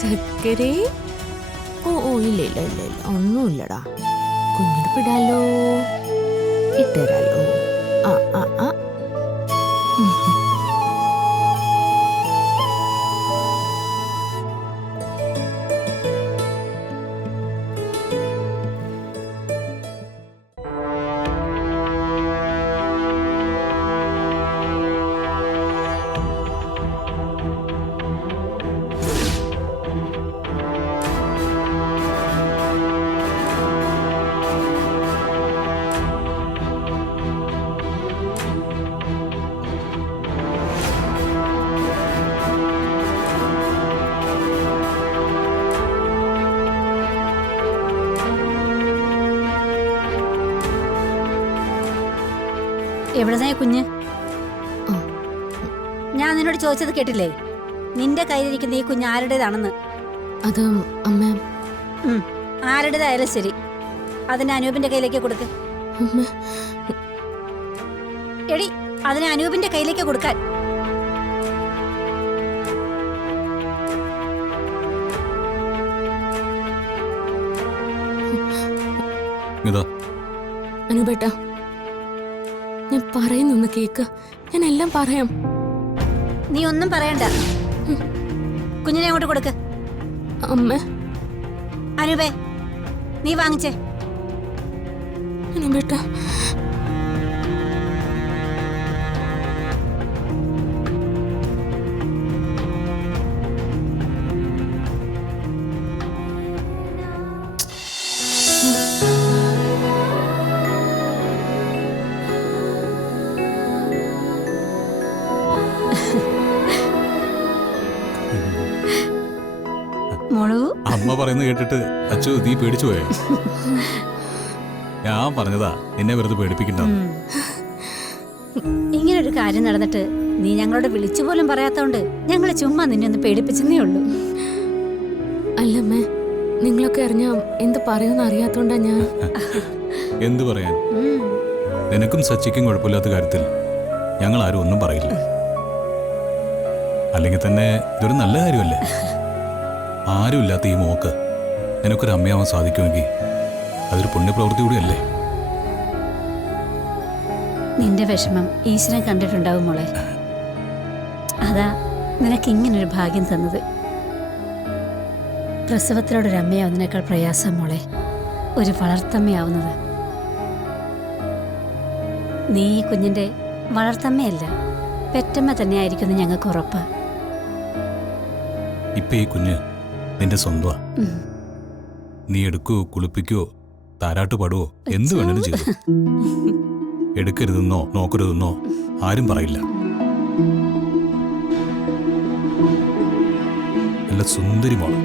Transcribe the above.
ചക്കരേ ഓ ഓ ഇല്ല ഇല്ല ഇല്ല ഇല്ല ഒന്നുമില്ലടാ. കുഞ്ഞിടിപ്പിടാലോ, ഇട്ടുതരാലോ. ആ ആ ആ എവിടുന്നാ കുഞ്ഞ്? ഞാൻ നിന്നോട് ചോദിച്ചത് കേട്ടില്ലേ? നിന്റെ കയ്യിലിരിക്കുന്ന ഈ കുഞ്ഞ് ആരുടേതാണെന്ന്. അത് അമ്മ. ആരുടേതായാലും ശരി, അതിനെ അനൂപിന്റെ കയ്യിലേക്ക് കൊടുക്ക്. എടി, അതിനെ അനൂപിന്റെ കയ്യിലേക്ക് കൊടുക്കാൻ. അനൂപേട്ടാ, ഞാൻ പറയുന്നൊന്ന് കേക്ക്. ഞാൻ എല്ലാം പറയാം. നീ ഒന്നും പറയണ്ട, കുഞ്ഞിനെ അങ്ങോട്ട് കൊടുക്ക്. അമ്മ. അനൂപേ, നീ വാങ്ങിച്ചേ. അനൂപേട്ടാ, അമ്മ പറയുന്നത് കേട്ടിട്ട് അച്ചു നീ പേടിച്ചു പോയോ? ഞാൻ പറഞ്ഞതാ നിന്നെ വെറുതെ പേടിപ്പിക്കണ്ട. ഇങ്ങനൊരു കാര്യം നടന്നിട്ട് നീ ഞങ്ങളോട് വിളിച്ചു പോലും പറയാത്തോണ്ട് ഞങ്ങള് ചുമ്മാ നിന്നെ ഒന്ന് പേടിപ്പിച്ചെന്നേ ഉള്ളൂ. അല്ലമ്മേ, നിങ്ങളൊക്കെ അറിഞ്ഞാ എന്ത് പറയുമെന്ന് അറിയാത്തോണ്ടാ ഞാൻ. എന്തു പറയാൻ? നിനക്കും സച്ചിക്കും കുഴപ്പമില്ലാത്ത കാര്യത്തിൽ ഞങ്ങൾ ആരും ഒന്നും പറയില്ല. അല്ലെങ്കിൽ തന്നെ ഇതൊരു നല്ല കാര്യമല്ലേ? ആരുമില്ലാത്ത ഈ മോക്ക് നിനക്കൊരു അമ്മയാവാൻ സാധിക്കുമെങ്കിൽ അതൊരു പുണ്യപ്രവൃത്തി കൂടിയല്ലേ? നിന്റെ വിഷമം ഈശ്വരൻ കണ്ടിട്ടുണ്ടാവും മോളെ. അതാ നിനക്ക് ഇങ്ങനൊരു ഭാഗ്യം തന്നത്. പ്രസവത്തിലൂടെ അമ്മയാവുന്നതിനേക്കാൾ പ്രയാസം മോളെ ഒരു വളർത്തമ്മയാവുന്നത്. നീ ഈ കുഞ്ഞിന്റെ വളർത്തമ്മയല്ല, പെറ്റമ്മ തന്നെയായിരിക്കും ഞങ്ങൾക്ക് ഉറപ്പ്. ഇപ്പൊ ഈ കുഞ്ഞ് നിന്റെ സ്വന്തമാ. നീ എടുക്കുവോ, കുളിപ്പിക്കുവോ, താരാട്ട് പാടുവോ, എന്ത് വേണേലും ചെയ്തു. എടുക്കരുതെന്നോ നോക്കരുതെന്നോ ആരും പറയില്ല. നല്ല സുന്ദരി മോള്.